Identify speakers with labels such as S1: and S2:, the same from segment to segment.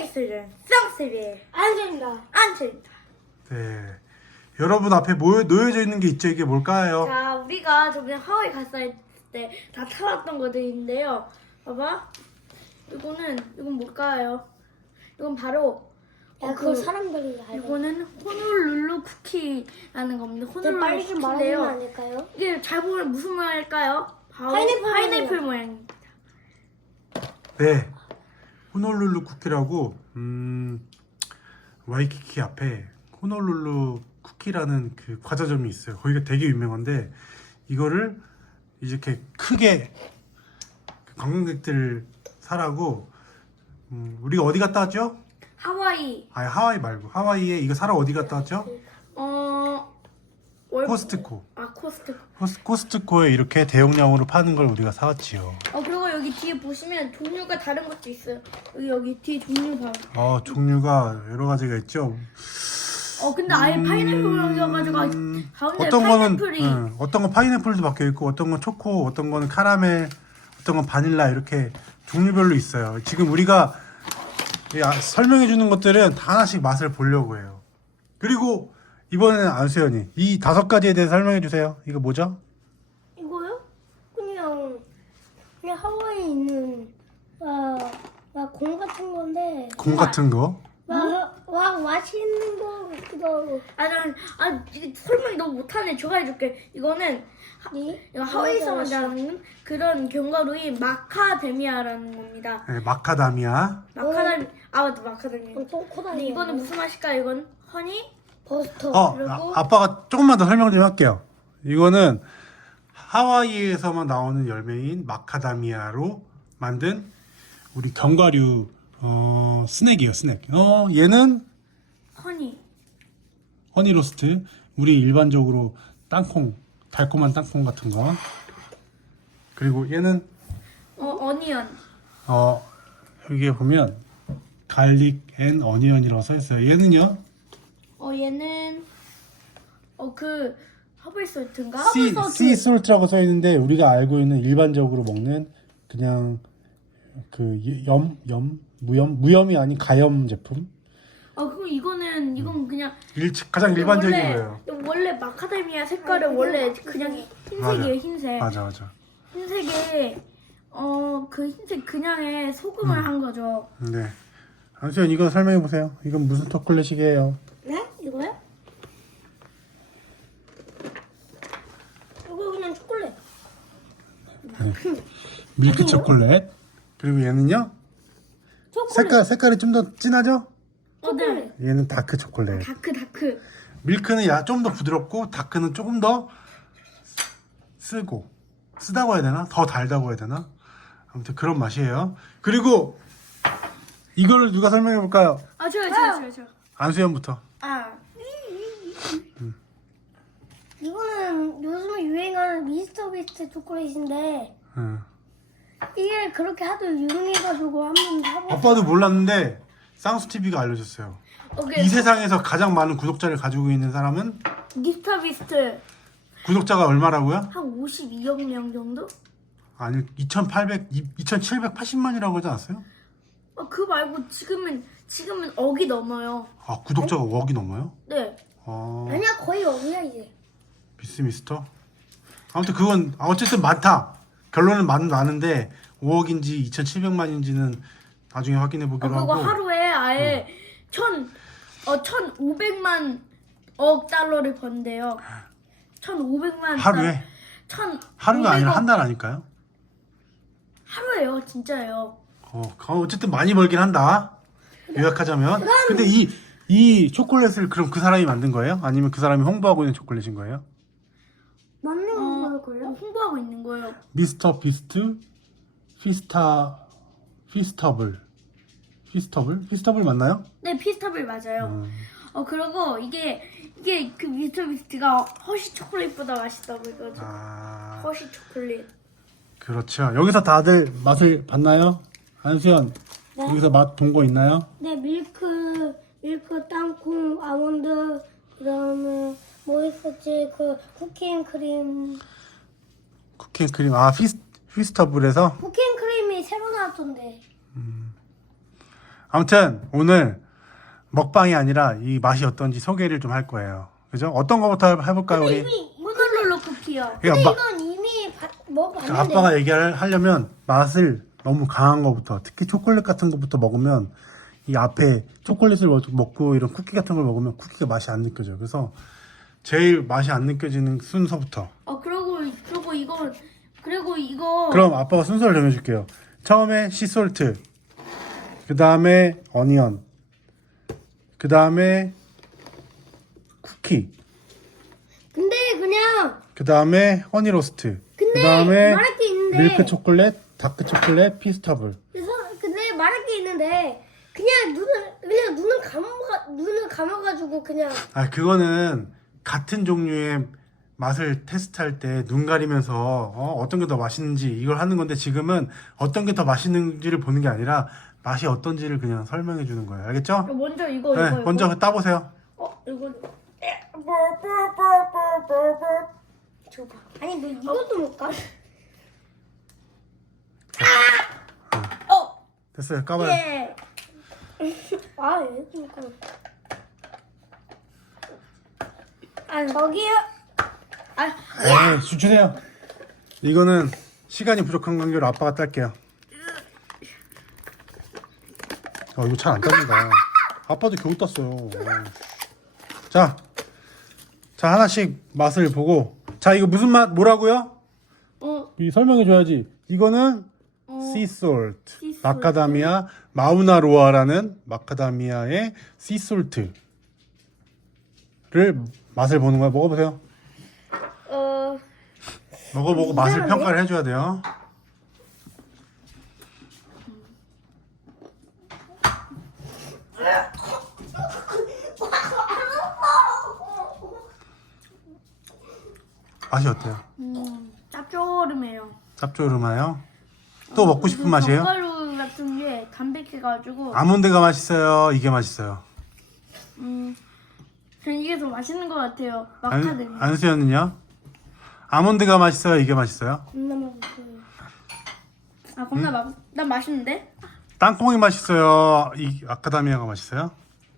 S1: 스튜디오 쌍스비 안철입니다.
S2: 네. 여러분 앞에 놓여져 있는 게 있죠. 이게 뭘까요?
S1: 자, 우리가 저번에 하와이 갔을 때 다 타왔던 것들인데요. 봐봐. 이건 뭘까요? 이건 바로
S3: 그 사람들이 알고.
S1: 이거는 호놀룰루 쿠키라는 겁니다. 호놀룰루
S3: 빨리 좀 말하면 안
S1: 쿠키인데요.
S3: 될까요?
S1: 이게 잘 보면 무슨 모양일까요? 바로
S3: 파인애플
S1: 모양입니다.
S2: 네. 호놀룰루 쿠키라고 와이키키 앞에 호놀룰루 쿠키라는 그 과자점이 있어요. 거기가 되게 유명한데 이거를 이렇게 크게 관광객들 사라고 우리가 어디 갔다 왔죠?
S1: 하와이
S2: 아니 하와이 말고 하와이에 이거 사러 어디 갔다 왔죠? 코스트코.
S1: 코스트코.
S2: 코스트코에 이렇게 대용량으로 파는 걸 우리가 사왔지요.
S1: 그리고 여기 뒤에 보시면 종류가 다른 것도 있어요. 여기 뒤에 종류 봐.
S2: 종류가 여러 가지가 있죠.
S1: 근데 아예 파인애플 모양이어가지고 가운데
S2: 어떤
S1: 파인애플이
S2: 거는 어떤 건 파인애플도 박혀 있고 어떤 건 초코, 어떤 거는 카라멜, 어떤 건 바닐라 이렇게 종류별로 있어요. 지금 우리가 설명해 주는 것들은 다 하나씩 맛을 보려고 해요. 그리고 이번에는 안수연이 이 5가지에 대해서 설명해 주세요. 이거 뭐죠?
S3: 이거요? 그냥 하와이에 있는 공 같은 건데.
S2: 공 같은 거.
S3: 막 맛있는 거 같기도 하고.
S1: 이게 설명이 너무 못하네. 제가 해줄게. 이거는 이거 하와이에서만 자라는 그런 견과류인 마카데미아라는 겁니다.
S2: 네, 마카다미아.
S1: 맞다, 마카데미아. 근데 이거는 무슨 맛일까요? 이건 허니
S3: 버스터.
S1: 그리고
S2: 아빠가 조금만 더 설명 좀 할게요. 이거는 하와이에서만 나오는 열매인 마카다미아로 만든 우리 견과류 스낵이에요, 스낵. 얘는 허니 로스트. 우리 일반적으로 땅콩, 달콤한 땅콩 같은 거. 그리고 얘는
S1: 어니언.
S2: 여기에 보면 갈릭 앤 어니언이라고 써 있어요. 얘는요?
S1: 얘는 그 허블솔트인가?
S2: 씨 솔트라고 써 있는데 우리가 알고 있는 일반적으로 먹는 그냥 그 무염이 아닌 가염 제품.
S1: 그럼 이건 그냥
S2: 가장 일반적인 거예요.
S1: 원래 마카데미아 색깔은 원래 그냥 흰색이에요, 흰색.
S2: 맞아.
S1: 흰색에 그 흰색 그냥에 소금을 한 거죠.
S2: 네. 안수연 이거 설명해 보세요. 이건 무슨 초콜릿이게요?
S3: 네? 이거요? 이거 그냥 초콜릿.
S2: 밀크 초콜릿. 그리고 얘는요?
S3: 초콜릿.
S2: 색깔이 좀 더 진하죠?
S1: 네.
S2: 얘는 다크 초콜릿.
S1: 다크.
S2: 밀크는 좀 더 부드럽고 다크는 조금 더 쓰다고 해야 되나? 더 달다고 해야 되나? 아무튼 그런 맛이에요. 그리고 이거를 누가 설명해 볼까요?
S1: 저.
S2: 안수연부터.
S3: 이거는 요즘에 유행하는 미스터 비스트 초콜릿인데 이게 그렇게 하도 유명해가지고 한번 사보.
S2: 아빠도 몰랐는데 쌍수TV가 알려줬어요. 이 세상에서 가장 많은 구독자를 가지고 있는 사람은
S1: 미스터 비스트
S2: 구독자가 얼마라고요?
S1: 한 52억 명 정도?
S2: 아니 2780만이라고 하지 않았어요?
S1: 그 말고 지금은 억이 넘어요.
S2: 구독자가 5억이 넘어요?
S1: 네.
S3: 아니야 거의 없냐 이제.
S2: 미스터? 아무튼 그건 어쨌든 많다. 결론은 많은데 5억인지 2700만인지는 나중에 확인해 보기로
S1: 그거
S2: 하고.
S1: 하루에 아예 1500만 억 달러를 번대요. 1500만
S2: 하루에? 하루가 아니라 한 달 아닐까요?
S1: 하루예요, 진짜예요.
S2: 어쨌든 많이 벌긴 한다. 요약하자면. 근데 이 초콜릿을 그럼 그 사람이 만든 거예요? 아니면 그 사람이 홍보하고 있는 초콜릿인 거예요?
S3: 맞는 걸요?
S1: 홍보하고 있는 거예요.
S2: 미스터 비스트 피스터블 맞나요?
S1: 네, 피스타블 맞아요. 그리고 이게 그 미스터 비스트가 허쉬 초콜릿보다 맛있다고 해가지고 허쉬 초콜릿.
S2: 그렇죠. 여기서 다들 맛을 봤나요? 안수연,
S3: 네?
S2: 여기서 맛 본 거 있나요?
S3: 네, 밀크, 땅콩, 아몬드, 그다음에 뭐 있었지? 그 쿠키앤크림.
S2: 쿠키앤크림, 피스터블에서?
S3: 쿠키앤크림이 새로 나왔던데.
S2: 아무튼 오늘 먹방이 아니라 이 맛이 어떤지 소개를 좀 할 거예요. 그죠? 어떤 거부터 해볼까요, 우리?
S3: 이미
S1: 호날롤로 쿠키요.
S3: 근데
S2: 그러니까
S3: 이건 이미 먹어봤는데.
S2: 아빠가 얘기하려면 맛을 너무 강한 거부터, 특히 초콜릿 같은 거부터 먹으면 이 앞에 초콜릿을 먹고 이런 쿠키 같은 걸 먹으면 쿠키가 맛이 안 느껴져요. 그래서 제일 맛이 안 느껴지는 순서부터.
S1: 그리고 이거
S2: 그럼 아빠가 순서를 정해줄게요. 처음에 시솔트, 그 다음에 어니언, 그 다음에 쿠키,
S3: 근데 그냥
S2: 그 다음에 허니로스트, 그
S3: 근데
S2: 다음에
S3: 말할 게 있는데
S2: 밀크 초콜릿, 다크 초콜릿, 피스타블.
S3: 근데 말할 게 있는데 그냥 눈을 감아가지고 그냥
S2: 아, 그거는 같은 종류의 맛을 테스트할 때 눈 가리면서 어떤 게 더 맛있는지 이걸 하는 건데, 지금은 어떤 게 더 맛있는지를 보는 게 아니라 맛이 어떤지를 그냥 설명해 주는 거예요. 알겠죠?
S1: 먼저 이거
S2: 네,
S1: 이거
S2: 먼저 따보세요.
S1: 이거
S3: 줘봐. 아니 너 이것도 못 가?
S2: 됐어요. 까봐요.
S1: 예.
S3: 아 이것도 못 가. 아 저기요.
S2: 에이, 주세요. 이거는 시간이 부족한 관계로 아빠가 딸게요. 이거 잘 안 땄는다. 아빠도 겨우 땄어요. 자, 하나씩 맛을 보고. 자, 이거 무슨 맛 뭐라고요? 이 설명해 줘야지. 이거는 씨솔트,
S1: 씨솔트.
S2: 마카다미아 마우나로아라는 마카다미아의 씨솔트를 맛을 보는 거야. 먹어보세요. 먹어보고 맛을
S3: 이상하네.
S2: 평가를 해줘야 돼요. 맛이 어때요?
S1: 짭조름해요.
S2: 짭조름해요? 또 먹고 싶은 맛이에요?
S1: 견과류 같은 게 담백해가지고
S2: 아몬드가 맛있어요? 이게 맛있어요?
S1: 전 이게 더 맛있는 것 같아요. 마카데미.
S2: 안수현은요? 아몬드가 맛있어요? 이게 맛있어요?
S3: 겁나 맛있어요.
S1: 난 맛있는데?
S2: 땅콩이 맛있어요? 이 아카다미아가 맛있어요?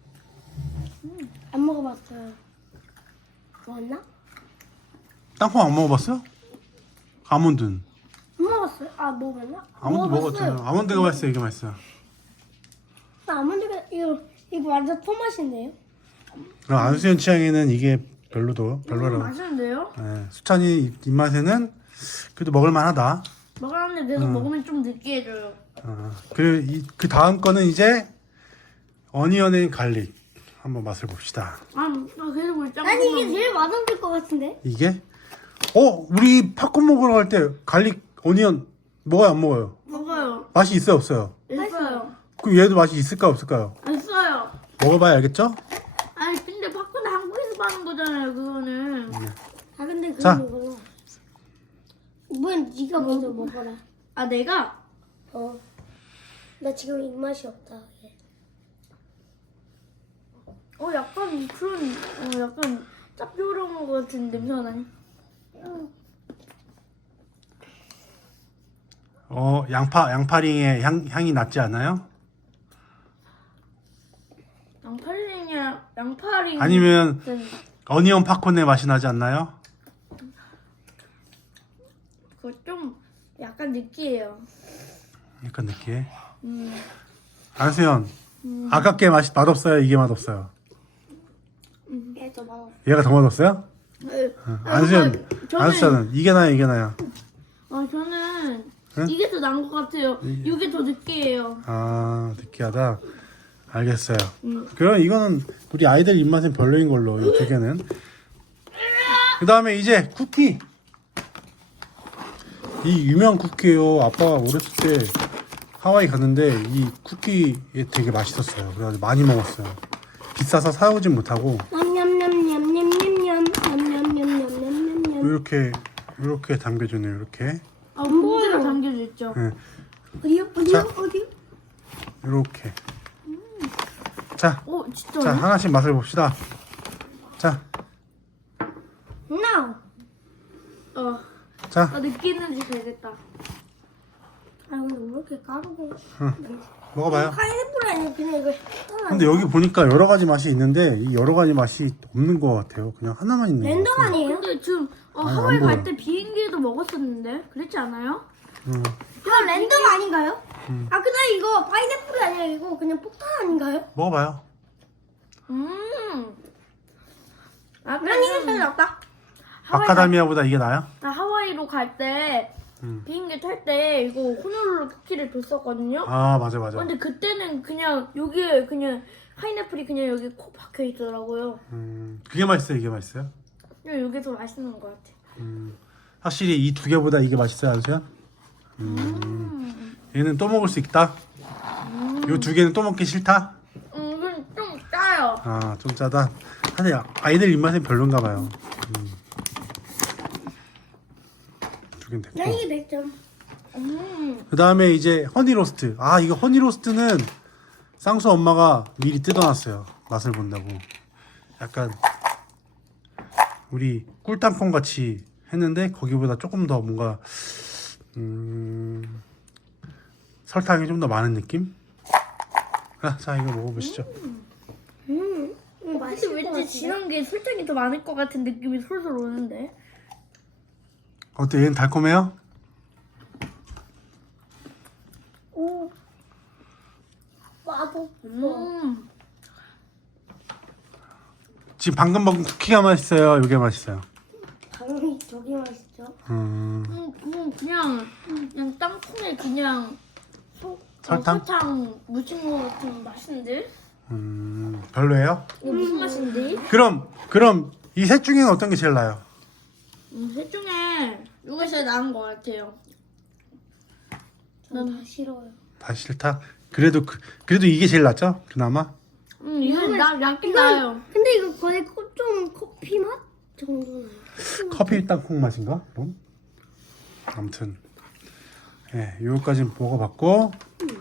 S3: 안 먹어봤어요. 먹었나?
S2: 땅콩 안 먹어봤어요? 아몬드는?
S3: 안 먹었어요. 아 먹었나?
S2: 아몬드 먹었잖아요. 아몬드가 맛있어요? 이게 맛있어요?
S3: 나 아몬드가 이거 완전 토맛인데요?
S2: 그럼 안수현 취향에는 이게 별로라고.
S1: 맛있는데요?
S2: 네, 수찬이 입맛에는 그래도 먹을만하다.
S1: 먹었는데 계속 먹으면 좀 느끼해져요.
S2: 그 다음 거는 이제 어니언 앤 갈릭 한번 맛을 봅시다.
S1: 계속 짱.
S3: 아니 이게 제일 맛없을 것 같은데?
S2: 이게 우리 팝콘 먹으러 갈 때 갈릭 어니언 먹어요 안 먹어요?
S1: 먹어요.
S2: 맛이 있어요 없어요?
S1: 있어요.
S2: 그럼 얘도 맛이 있을까 없을까요?
S1: 있어요.
S2: 먹어봐야 알겠죠?
S1: 아니 근데 팝콘은 한국에서 파는 거잖아요. 그거는.
S3: 아 근데
S2: 자.
S3: 그거 먹어. 이번 네가 먼저 먹어라.
S1: 내가
S3: 나 지금 입맛이 없다.
S1: 약간 그런 약간 짭조름한 것 같은 냄새가 나니.
S2: 양파링의 향이 낫지 않아요?
S1: 양파링.
S2: 아니면 어니언 팝콘의 맛이 나지 않나요?
S1: 그거 좀 약간 느끼해요.
S2: 약간 느끼해. 안수현, 아깝게 맛없어요? 이게 맛없어요?
S3: 얘도 먹어.
S2: 얘가 더 맛없어요? 안수현은 이게 나요 이게 나요?
S1: 저는
S2: 응?
S1: 이게 더 나은 것 같아요. 이게 더 느끼해요.
S2: 느끼하다. 알겠어요. 그럼 이거는 우리 아이들 입맛엔 별로인 걸로 이 두 개는. 그 다음에 이제 쿠키. 이 유명한 쿠키예요. 아빠가 어렸을 때 하와이 갔는데 이 쿠키 되게 맛있었어요. 그래가지고 많이 먹었어요. 비싸서 사오진 못하고
S3: 냠냠냠냠냠냠냠 냠냠냠냠냠냠.
S2: 이렇게 담겨주네요. 이렇게
S1: 봉지가 담겨져 있죠.
S2: 네,
S3: 어디요?
S2: 이렇게. 자,
S1: 진짜.
S2: 하나씩 맛을 봅시다. 자,
S3: No.
S2: 자,
S1: 느끼는지 되겠다.
S3: 아 근데 왜 이렇게 까르고?
S2: 먹어봐요.
S3: 파인애플이 아니라 그냥 이거
S2: 근데 여기 보니까 여러 가지 맛이 있는데 이 여러 가지 맛이 없는 것 같아요. 그냥 하나만 있는 것
S3: 랜덤
S2: 같아요.
S3: 아니에요?
S1: 근데 지금
S2: 아니,
S1: 하와이
S2: 안
S1: 갈
S2: 보여.
S1: 때 비행기에도 먹었었는데 그렇지 않아요?
S3: 이거 랜덤 아닌가요? 아 근데 이거 파인애플이 아니라 이거 그냥 폭탄 아닌가요?
S2: 먹어봐요.
S1: 아,
S3: 난 이게 제일 낫다.
S2: 마카다미아보다 이게 나아요?
S1: 나 하와이로 갈 때 비행기 탈 때 이거 호놀룰루 쿠키를 줬었거든요.
S2: 아 맞아 맞아.
S1: 근데 그때는 그냥 여기에 그냥 파인애플이 그냥 여기 콕 박혀 있더라고요.
S2: 그게 맛있어요? 이게 맛있어요?
S1: 그냥 여기 더 맛있는 것 같아.
S2: 확실히 이 두 개보다 이게 맛있어요, 아저씨야? 얘는 또 먹을 수 있다? 이 두 개는 또 먹기 싫다?
S1: 이건 좀 짜요.
S2: 아, 좀 짜다. 사실 아이들 입맛엔 별론가 봐요. 두 개는 됐고.
S3: 난 이게 100점.
S2: 그 다음에 이제 허니로스트. 아, 이거 허니로스트는 쌍수 엄마가 미리 뜯어놨어요. 맛을 본다고. 약간 우리 꿀땅콩 같이 했는데 거기보다 조금 더 뭔가 설탕이 좀 더 많은 느낌? 자, 이거 먹어보시죠.
S1: 근데
S3: 맛있을 것
S1: 왠지
S3: 같은데?
S1: 지난 게 설탕이 더 많을 것 같은 느낌이 솔솔 오는데.
S2: 어때? 얘는 달콤해요?
S3: 오. 맛없어.
S2: 지금 방금 먹은 쿠키가 맛있어요? 이게 맛있어요?
S3: 당연히 저기 맛있죠.
S1: 그냥 땅콩에 그냥
S2: 설탕?
S1: 묻힌 거 같은 맛인데?
S2: 별로예요?
S1: 이거 무슨 맛인데?
S2: 그럼 이 셋 중에는 어떤 게 제일 나아요?
S1: 셋 중에 이거 제일 나은 것 같아요.
S3: 난 다 싫어요.
S2: 다 싫다? 그래도 이게 제일 낫죠? 그나마?
S1: 이건 낫긴 나요.
S3: 근데 이거 거의 좀 커피 맛 정도는.
S2: 커피 땅콩 맛인가? 그럼? 아무튼 예, 요거까지 먹어봤고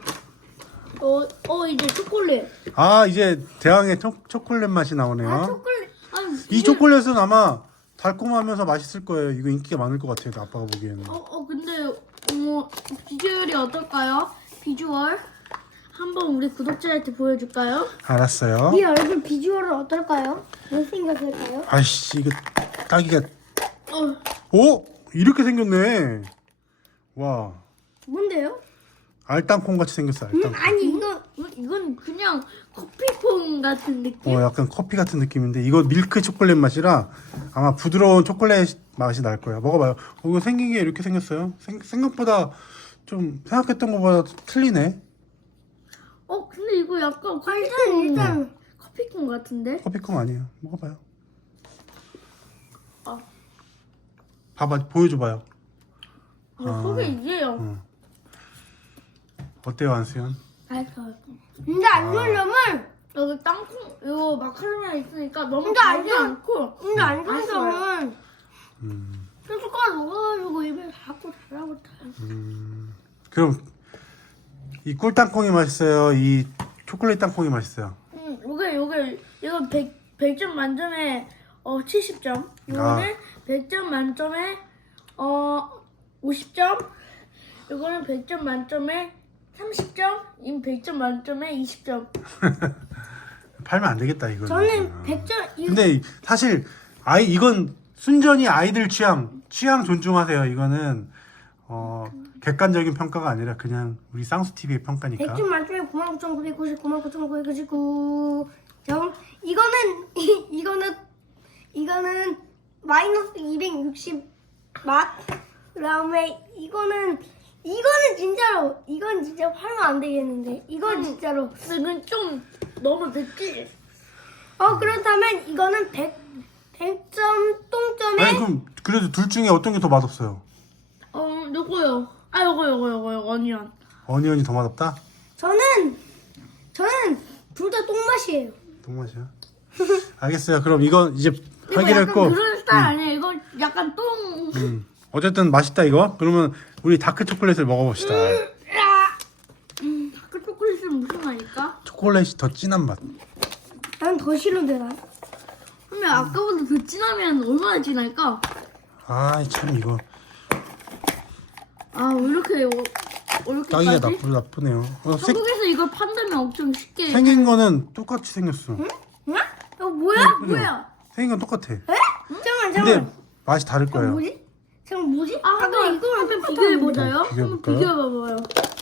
S1: 이제 초콜릿.
S2: 아 이제 대왕의 초콜릿 맛이 나오네요.
S3: 초콜릿.
S2: 이 초콜릿은 아마 달콤하면서 맛있을 거예요. 이거 인기가 많을 것 같아요. 아빠가 보기에는.
S1: 근데 비주얼이 어떨까요? 비주얼 한번 우리 구독자한테 보여줄까요?
S2: 알았어요.
S3: 이 얼굴 비주얼은 어떨까요? 몇 생각할까요?
S2: 아이씨 이거 딸기가
S1: 어,
S2: 오 이렇게 생겼네. 와
S3: 뭔데요?
S2: 알땅콩 같이 생겼어. 알땅콩.
S3: 아니
S1: 이건 그냥 커피퐁 같은 느낌?
S2: 약간 커피 같은 느낌인데 이거 밀크 초콜릿 맛이라 아마 부드러운 초콜릿 맛이 날 거예요. 먹어봐요. 이거 생긴 게 이렇게 생겼어요. 생각보다 좀 생각했던 것보다 틀리네.
S1: 근데 이거 약간
S3: 일단
S1: 커피콩 같은데?
S2: 커피콩 아니에요. 먹어봐요.
S1: 아.
S2: 봐봐, 보여줘봐요.
S1: 속에 이게요.
S2: 어때요, 안수현?
S1: 알죠.
S3: 근데 안 좋으려면
S1: 여기 땅콩, 이거 마카로니가 있으니까 너무
S3: 근데 안
S1: 달지
S3: 좋아.
S1: 않고.
S3: 근데 안
S1: 맛있어요.
S3: 좋으려면 한 숟가락 먹어가지고 입에 자꾸 달라붙어요.
S2: 그럼 이 꿀땅콩이 맛있어요? 이 초콜릿 땅콩이 맛있어요?
S1: 이거 100점 만점에 70점. 이거는 100점 만점에 50점. 이거는 100점 만점에 30점. 이 100점 만점에 20점.
S2: 팔면 안 되겠다, 이거는.
S3: 저는 100점
S2: 근데 사실 이건 순전히 아이들 취향 존중하세요. 이거는 객관적인 평가가 아니라 그냥 우리 쌍수 TV의 평가니까.
S3: 100점 만점에 99,999, 99,999. 이거는 마이너스 260 맛. 그다음에 이건 진짜 팔면 안 되겠는데. 이건 진짜로.
S1: 근데 이건 좀 너무 늦지?
S3: 그렇다면 이거는 100점 똥점에
S2: 아니 그럼 그래도 둘 중에 어떤 게 더 맛없어요?
S1: 요거요. 요거 어니언.
S2: 어니언이 더 맛없다?
S3: 저는 둘 다 똥맛이에요.
S2: 똥맛이야? 알겠어요. 그럼 이건 이제
S1: 이거
S2: 하기로
S1: 약간
S2: 했고
S1: 그런 스타일 아니에요? 이거 약간 똥.
S2: 어쨌든 맛있다 이거. 그러면 우리 다크 초콜릿을 먹어봅시다.
S1: 다크 초콜릿은 무슨 맛일까?
S2: 초콜릿이 더 진한 맛.
S3: 난 더 싫은데 나.
S1: 근데 아까보다 더 진하면 얼마나 진할까?
S2: 아 참 이거.
S1: 왜 이렇게
S2: 따기가
S1: 이렇게까지?
S2: 나쁘네요.
S1: 한국에서 이걸 판다면 엄청 쉽게.
S2: 생긴 거는 똑같이 생겼어.
S3: 응? 이거 뭐야?
S2: 그죠?
S3: 뭐야?
S2: 생긴 건 똑같아.
S3: 잠깐만
S2: 근데
S3: 잠깐만.
S2: 맛이 다를 거예요.
S3: 뭐지? 잠깐 뭐지?
S1: 한번
S3: 이거랑
S1: 한번
S3: 똑같아.
S1: 비교해보자요.
S2: 비교해볼까요?
S1: 한번 비교해봐봐요.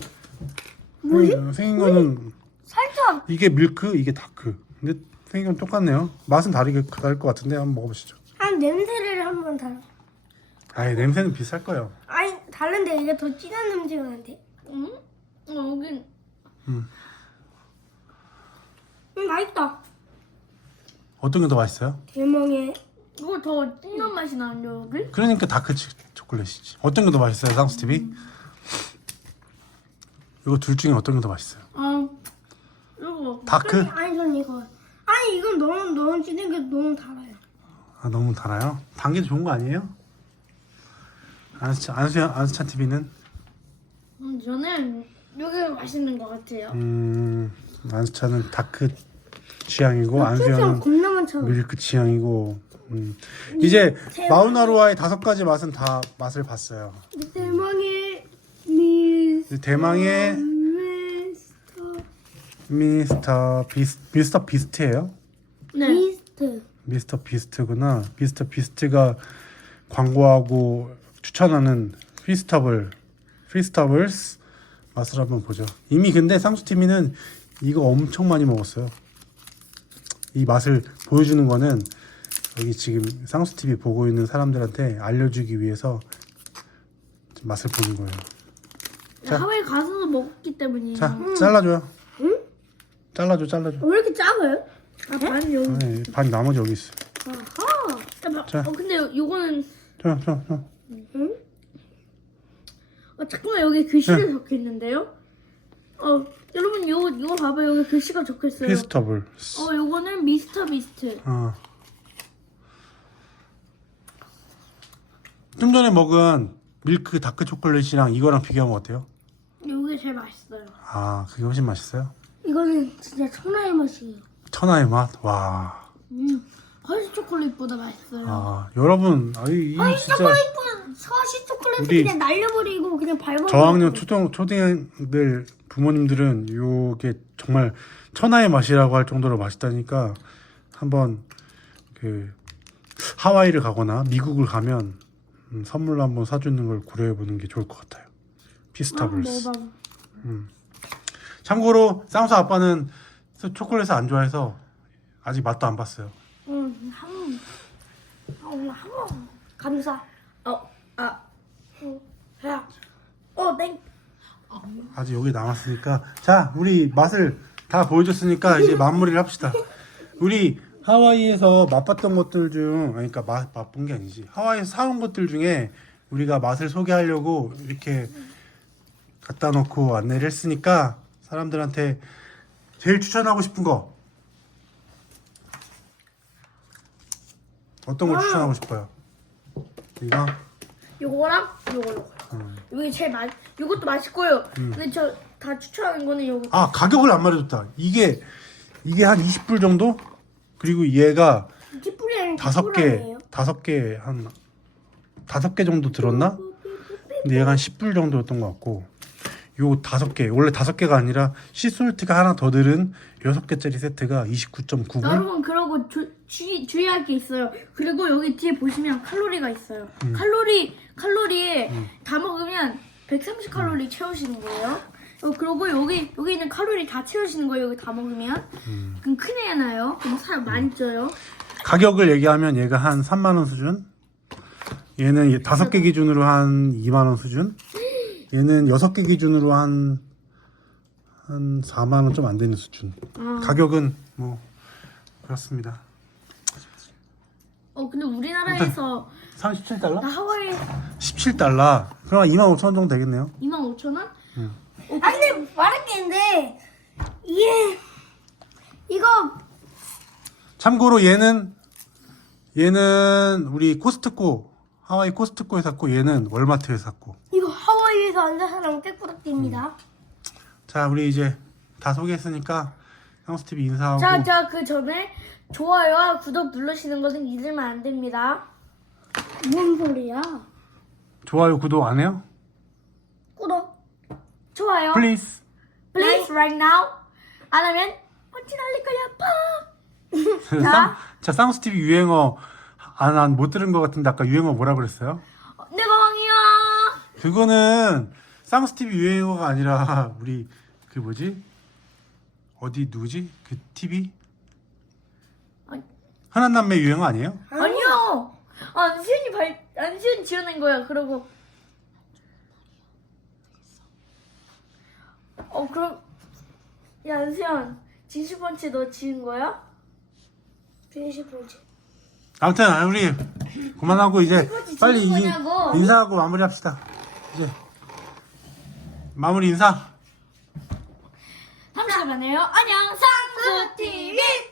S2: 생긴 거는
S3: 살짝
S2: 이게 밀크, 이게 다크. 근데 생긴 건 똑같네요. 맛은 다를 것 같은데 한번 먹어보시죠.
S3: 한 냄새를 한번 달아.
S2: 아이 냄새는 비쌀 거예요.
S3: 아니 다른데 이게 더 진한 냄새가 나는데.
S1: 응? 여긴
S3: 맛있다.
S2: 어떤 게 더 맛있어요?
S3: 대망의
S1: 이거 더 진한 맛이 나는데 여기?
S2: 그러니까 다크 초콜릿이지. 어떤 게 더 맛있어요, 상수 TV? 이거 둘 중에 어떤 게 더 맛있어요?
S1: 이거
S2: 다크?
S3: 아니 전 이거. 아니 이건 너무 진한 게 너무 달아요.
S2: 아 너무 달아요? 단 게 좋은 거 아니에요? 안수찬 TV는
S1: 저는 여기가 맛있는 것 같아요.
S2: 안수찬은 다크 취향이고
S3: 좀
S2: 안수현은
S3: 겁나 많잖아.
S2: 밀크 취향이고. 이제 마우나루와의 5가지 맛은 다 맛을 봤어요.
S3: 대망의
S2: 대망의 미스터 비스트예요?
S1: 네.
S3: 미스트.
S2: 미스터 비스트구나. 미스터 비스트가 광고하고 추천하는 피스터블스 맛을 한번 보죠. 이미 근데 상수TV는 이거 엄청 많이 먹었어요. 이 맛을 보여주는 거는 여기 지금 상수TV 보고 있는 사람들한테 알려주기 위해서 맛을 보는 거예요. 자.
S1: 하와이 가서도 먹었기 때문이에요.
S2: 자, 잘라줘요.
S3: 응?
S2: 잘라줘.
S3: 왜 이렇게 작아요?
S1: 반 여기.
S2: 아니, 반 나머지 여기 있어.
S3: 아하.
S2: 자.
S1: 근데 요거는
S2: 자.
S3: 응?
S1: 잠깐만 여기 글씨가 적혀 있는데요. 여러분 이거 봐봐 여기 글씨가 적혀 있어요.
S2: 피스터블스.
S1: 요거는 미스터 비스트.
S2: 좀 전에 먹은 밀크 다크 초콜릿이랑 이거랑 비교하면 어때요?
S1: 요게 제일 맛있어요.
S2: 아, 그게 훨씬 맛있어요?
S3: 이거는 진짜 천하의 맛이에요.
S2: 천하의 맛. 와.
S1: 허쉬 초콜릿보다 맛있어요.
S2: 아, 여러분, 이 진짜
S3: 서시 초콜릿
S2: 우리
S3: 그냥 날려버리고 그냥 밟아.
S2: 저학년 초딩들 부모님들은 요게 정말 천하의 맛이라고 할 정도로 맛있다니까 한번 그 하와이를 가거나 미국을 가면 선물로 한번 사주는 걸 고려해 보는 게 좋을 것 같아요. 피스타블스. 참고로 쌍수 아빠는 초콜릿을 안 좋아해서 아직 맛도 안 봤어요.
S3: 오늘 한번 감사. 땡.
S2: 아직 여기 남았으니까 자 우리 맛을 다 보여줬으니까 이제 마무리를 합시다. 우리 하와이에서 맛봤던 것들 중 그러니까 맛본 게 아니지 하와이에서 사온 것들 중에 우리가 맛을 소개하려고 이렇게 갖다 놓고 안내를 했으니까 사람들한테 제일 추천하고 싶은 거 어떤 걸 추천하고 싶어요? 이거?
S1: 요거랑 요거. 이게 제일 요것도 맛있고요. 근데 저 다 추천하는 거는 요거.
S2: 아 가격을 안 말해줬다. 이게 한 20불 정도? 그리고 얘가
S3: 찌뿌리 아니면
S2: 5개 한 5개 정도 들었나? 근데 얘가 한 10불 정도였던 것 같고 요 5개 원래 5개가 아니라 시솔트가 하나 더 들은 6개짜리 세트가 29.9불?
S1: 여러분 그러고 주의할 게 있어요. 그리고 여기 뒤에 보시면 칼로리가 있어요. 칼로리 다 먹으면 130칼로리 채우시는 거예요. 그리고 여기 있는 칼로리 다 채우시는 거예요. 여기 다 먹으면. 그럼 큰애 나요. 그럼 살 많이 쪄요.
S2: 가격을 얘기하면 얘가 한 3만원 수준, 얘는 5개 기준으로 한 2만원 수준, 얘는 6개 기준으로 한 4만원 좀 안 되는 수준. 가격은 뭐 그렇습니다.
S1: 근데 우리나라에서
S2: 37달러?
S1: 하와이
S2: 17달러. 그럼 25,000원 정도 되겠네요.
S1: 25,000원?
S3: 근데 말할 게 있는데 이거
S2: 참고로 얘는 우리 코스트코 하와이 코스트코에 샀고 얘는 월마트에 샀고.
S3: 이거 하와이에서 안 사사랑 떼꾸덕입니다.
S2: 자 우리 이제 다 소개했으니까 상수TV 인사하고.
S1: 자, 그 전에 좋아요와 구독 누르시는 것은 잊으면 안 됩니다.
S3: 뭔 소리야?
S2: 좋아요 구독 안 해요?
S3: 꾸덕.
S1: 좋아요.
S2: Please.
S1: Please right now. 안 하면 펀치 날릴 거야. 파.
S2: 자, 쌍수TV 유행어 난 못 들은 것 같은데 아까 유행어 뭐라 그랬어요?
S1: 내가 왕이야.
S2: 그거는 쌍수TV 유행어가 아니라 우리 그 뭐지? 어디 누구지? 그 TV?
S1: 아니.
S2: 흔한남매 유행어 아니에요?
S1: 아니요. 안수현이 지어낸 거야. 그러고 그럼 야 안수현 진실펀치 너 지은 거야?
S3: 진실펀치.
S2: 아무튼 우리 그만하고 이제
S1: 그거지,
S2: 빨리
S1: 지금 뭐냐고.
S2: 인사하고 마무리합시다. 이제 마무리 인사.
S1: 다음 시간에 만나요. 안녕 쌍수 TV.